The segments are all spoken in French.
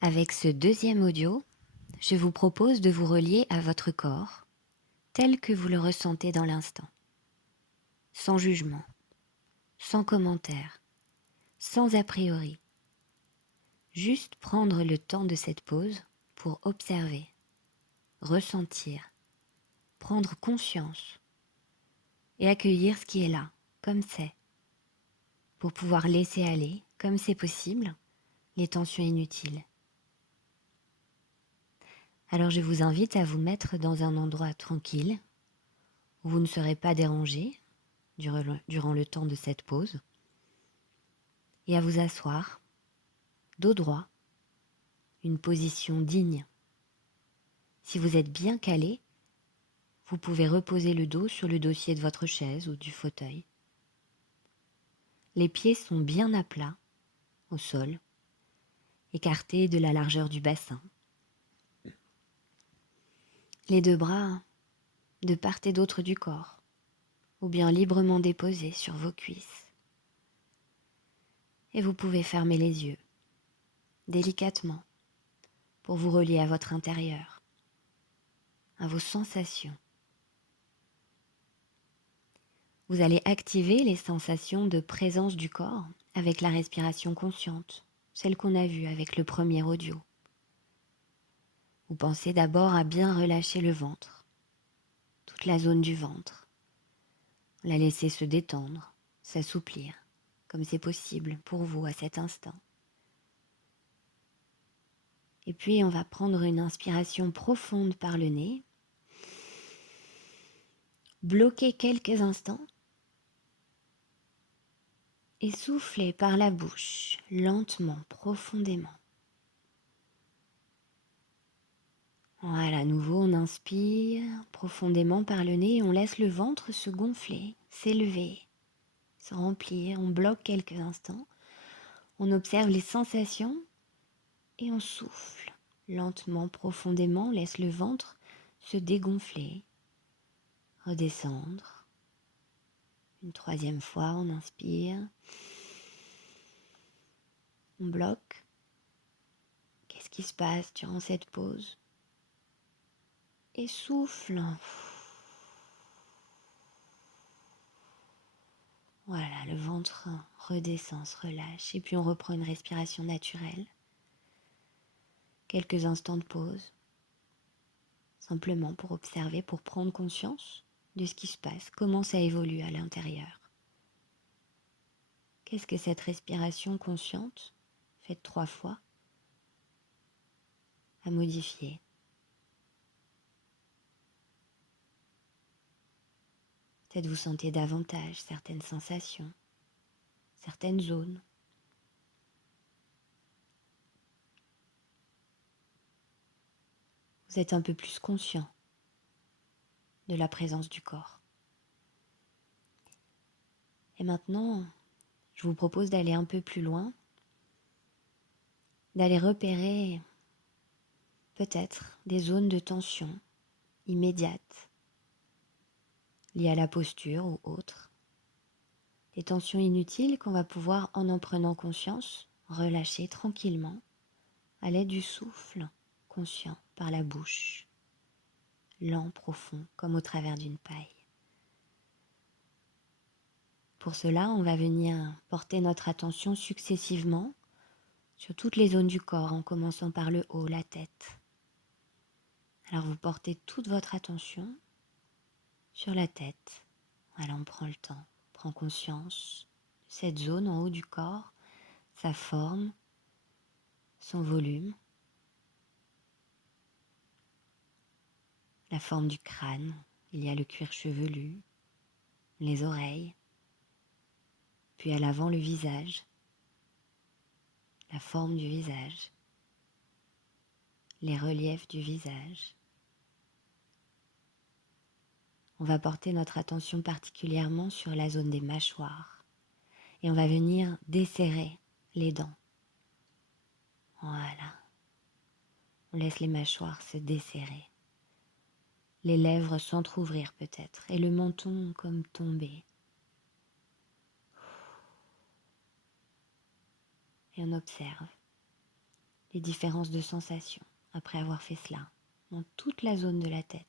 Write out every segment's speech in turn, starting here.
Avec ce deuxième audio, je vous propose de vous relier à votre corps tel que vous le ressentez dans l'instant, sans jugement, sans commentaire, sans a priori. Juste prendre le temps de cette pause pour observer, ressentir, prendre conscience et accueillir ce qui est là, comme c'est, pour pouvoir laisser aller, comme c'est possible, les tensions inutiles. Alors je vous invite à vous mettre dans un endroit tranquille, où vous ne serez pas dérangé durant le temps de cette pause, et à vous asseoir, dos droit, une position digne. Si vous êtes bien calé, vous pouvez reposer le dos sur le dossier de votre chaise ou du fauteuil. Les pieds sont bien à plat, au sol, écartés de la largeur du bassin. Les deux bras de part et d'autre du corps, ou bien librement déposés sur vos cuisses. Et vous pouvez fermer les yeux, délicatement, pour vous relier à votre intérieur, à vos sensations. Vous allez activer les sensations de présence du corps avec la respiration consciente, celle qu'on a vue avec le premier audio. Vous pensez d'abord à bien relâcher le ventre, toute la zone du ventre, la laisser se détendre, s'assouplir, comme c'est possible pour vous à cet instant. Et puis on va prendre une inspiration profonde par le nez, bloquer quelques instants et souffler par la bouche, lentement, profondément. Voilà, à nouveau on inspire profondément par le nez et on laisse le ventre se gonfler, s'élever, se remplir. On bloque quelques instants, on observe les sensations et on souffle lentement, profondément. On laisse le ventre se dégonfler, redescendre. Une troisième fois, on inspire, on bloque. Qu'est-ce qui se passe durant cette pause? Et souffle. Voilà, le ventre redescend, se relâche. Et puis on reprend une respiration naturelle. Quelques instants de pause. Simplement pour observer, pour prendre conscience de ce qui se passe, comment ça évolue à l'intérieur. Qu'est-ce que cette respiration consciente, faite 3 fois, a modifié? Peut-être vous sentez davantage certaines sensations, certaines zones. Vous êtes un peu plus conscient de la présence du corps. Et maintenant, je vous propose d'aller un peu plus loin, d'aller repérer peut-être des zones de tension immédiates liées à la posture ou autres. Des tensions inutiles qu'on va pouvoir, en prenant conscience, relâcher tranquillement à l'aide du souffle conscient par la bouche, lent, profond, comme au travers d'une paille. Pour cela, on va venir porter notre attention successivement sur toutes les zones du corps, en commençant par le haut, la tête. Alors vous portez toute votre attention sur la tête. Voilà, on prend le temps, on prend conscience de cette zone en haut du corps, sa forme, son volume, la forme du crâne. Il y a le cuir chevelu, les oreilles, puis à l'avant le visage, la forme du visage, les reliefs du visage. On va porter notre attention particulièrement sur la zone des mâchoires et on va venir desserrer les dents. Voilà. On laisse les mâchoires se desserrer, les lèvres s'entr'ouvrir peut-être et le menton comme tomber. Et on observe les différences de sensations après avoir fait cela dans toute la zone de la tête.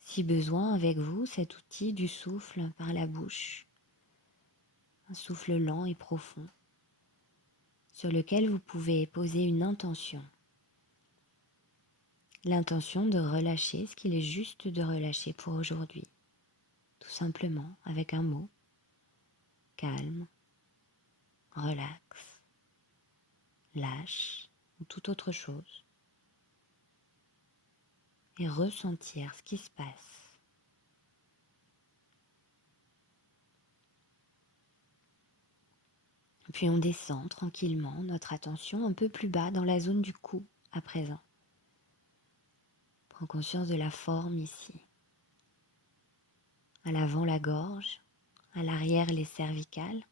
Si besoin, avec vous, cet outil du souffle par la bouche, un souffle lent et profond, sur lequel vous pouvez poser une intention. L'intention de relâcher ce qu'il est juste de relâcher pour aujourd'hui, tout simplement avec un mot, calme, relax, lâche ou toute autre chose, et ressentir ce qui se passe. Puis on descend tranquillement notre attention un peu plus bas dans la zone du cou à présent. Prends conscience de la forme ici. À l'avant la gorge, à l'arrière les cervicales.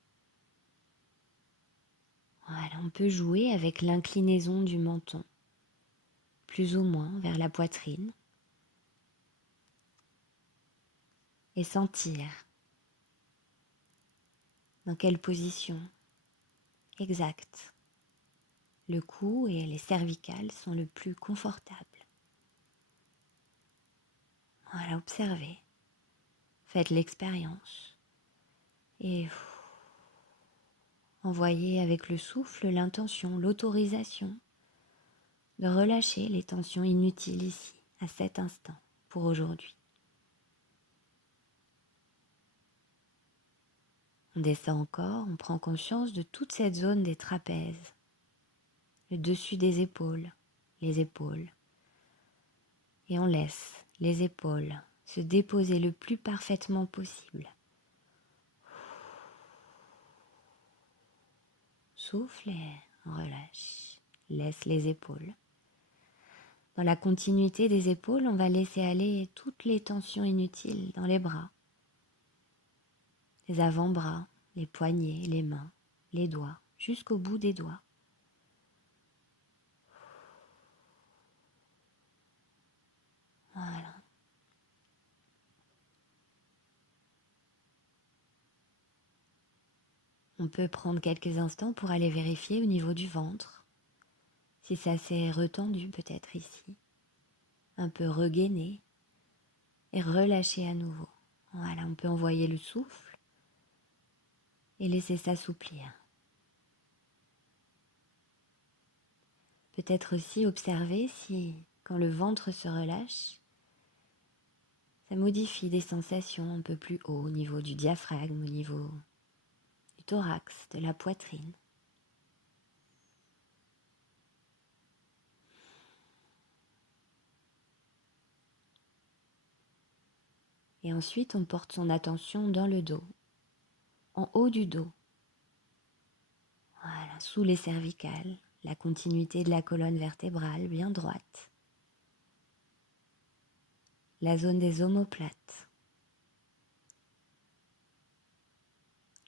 Voilà, on peut jouer avec l'inclinaison du menton, plus ou moins vers la poitrine, et sentir dans quelle position exacte le cou et les cervicales sont le plus confortables. Voilà, observez, faites l'expérience et envoyez avec le souffle l'intention, l'autorisation de relâcher les tensions inutiles ici, à cet instant, pour aujourd'hui. On descend encore, on prend conscience de toute cette zone des trapèzes, le dessus des épaules, les épaules. Et on laisse les épaules se déposer le plus parfaitement possible. Souffle et on relâche. Laisse les épaules. Dans la continuité des épaules, on va laisser aller toutes les tensions inutiles dans les bras, les avant-bras, les poignets, les mains, les doigts, jusqu'au bout des doigts. Voilà. On peut prendre quelques instants pour aller vérifier au niveau du ventre, si ça s'est retendu peut-être ici, un peu regainé, et relâcher à nouveau. Voilà, on peut envoyer le souffle et laisser s'assouplir. Peut-être aussi observer si, quand le ventre se relâche, ça modifie des sensations un peu plus haut au niveau du diaphragme, au niveau du thorax, de la poitrine. Et ensuite, on porte son attention dans le dos, en haut du dos. Voilà, sous les cervicales, la continuité de la colonne vertébrale bien droite. La zone des omoplates.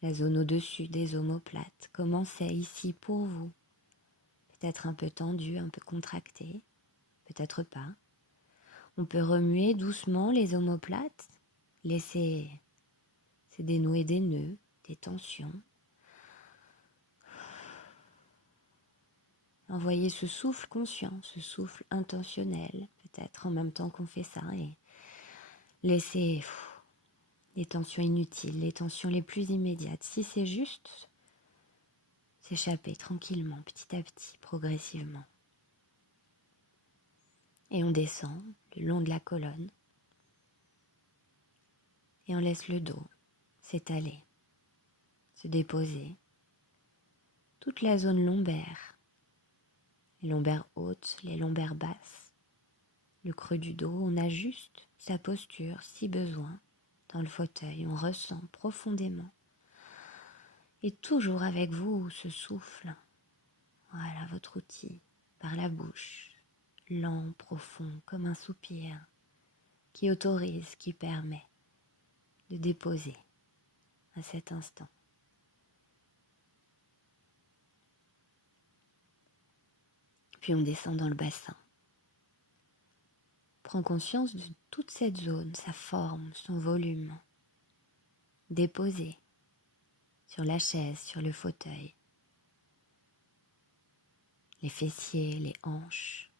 La zone au-dessus des omoplates. Comment c'est ici pour vous? Peut-être un peu tendu, un peu contracté, peut-être pas. On peut remuer doucement les omoplates, laisser se dénouer des nœuds, des tensions. Envoyer ce souffle conscient, ce souffle intentionnel, peut-être en même temps qu'on fait ça, et laisser les tensions inutiles, les tensions les plus immédiates, si c'est juste, s'échapper tranquillement, petit à petit, progressivement. Et on descend le long de la colonne et on laisse le dos s'étaler, se déposer. Toute la zone lombaire, les lombaires hautes, les lombaires basses, le creux du dos, on ajuste sa posture si besoin. Dans le fauteuil, on ressent profondément. Et toujours avec vous ce souffle. Voilà votre outil, par la bouche, lent, profond, comme un soupir, qui autorise, qui permet de déposer à cet instant. Puis on descend dans le bassin. Prends conscience de toute cette zone, sa forme, son volume. Déposé. sur la chaise, sur le fauteuil, les fessiers, les hanches,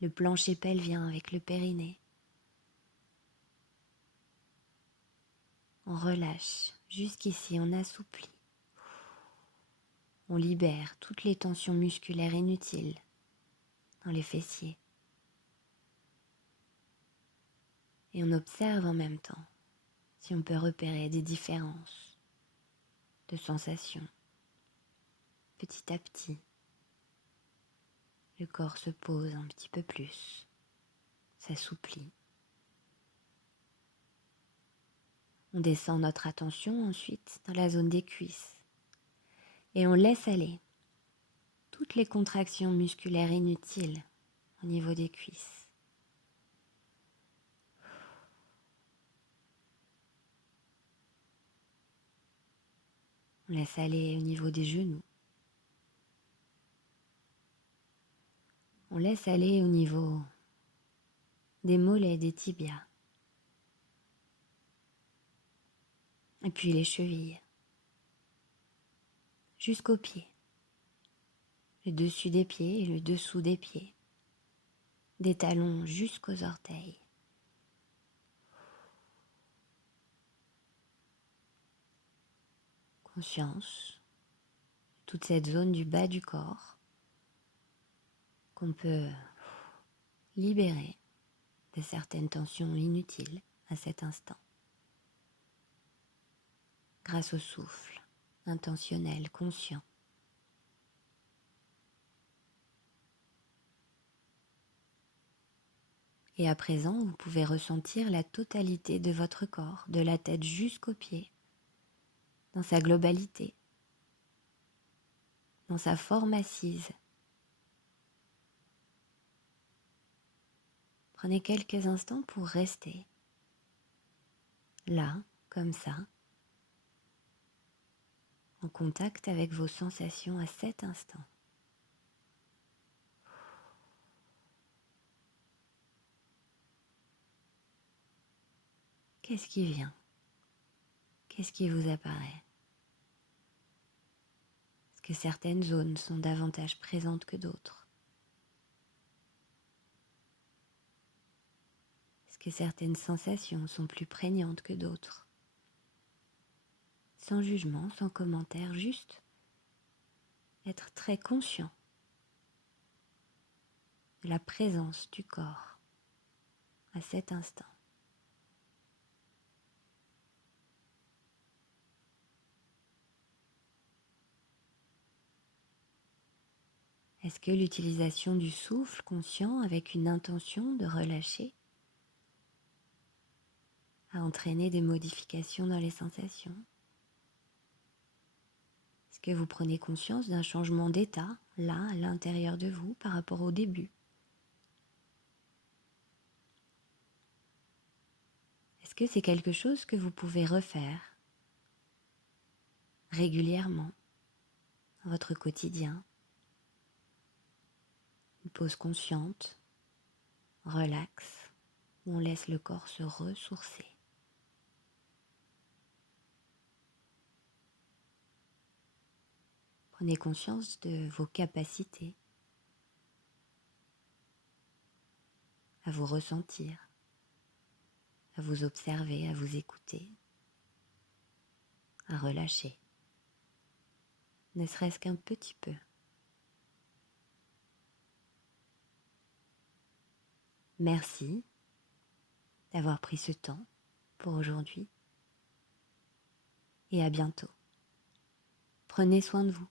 le plancher pelvien avec le périnée. On relâche, jusqu'ici on assouplit. On libère toutes les tensions musculaires inutiles dans les fessiers. Et on observe en même temps si on peut repérer des différences de sensations. Petit à petit, le corps se pose un petit peu plus, s'assouplit. On descend notre attention ensuite dans la zone des cuisses et on laisse aller toutes les contractions musculaires inutiles au niveau des cuisses. On laisse aller au niveau des genoux. On laisse aller au niveau des mollets, des tibias. Et puis les chevilles. Jusqu'aux pieds. Le dessus des pieds et le dessous des pieds. Des talons jusqu'aux orteils. Conscience, toute cette zone du bas du corps qu'on peut libérer de certaines tensions inutiles à cet instant. Grâce au souffle intentionnel, conscient. Et à présent, vous pouvez ressentir la totalité de votre corps, de la tête jusqu'aux pieds, dans sa globalité, dans sa forme assise. Prenez quelques instants pour rester là, comme ça, en contact avec vos sensations à cet instant. Qu'est-ce qui vient? Qu'est-ce qui vous apparaît? Est-ce que certaines zones sont davantage présentes que d'autres? Est-ce que certaines sensations sont plus prégnantes que d'autres? Sans jugement, sans commentaire, juste être très conscient de la présence du corps à cet instant. Est-ce que l'utilisation du souffle conscient avec une intention de relâcher a entraîné des modifications dans les sensations? Est-ce que vous prenez conscience d'un changement d'état, là, à l'intérieur de vous, par rapport au début? Est-ce que c'est quelque chose que vous pouvez refaire régulièrement dans votre quotidien? Une pause consciente, relaxe, où on laisse le corps se ressourcer. Prenez conscience de vos capacités à vous ressentir, à vous observer, à vous écouter, à relâcher, ne serait-ce qu'un petit peu. Merci d'avoir pris ce temps pour aujourd'hui et à bientôt. Prenez soin de vous.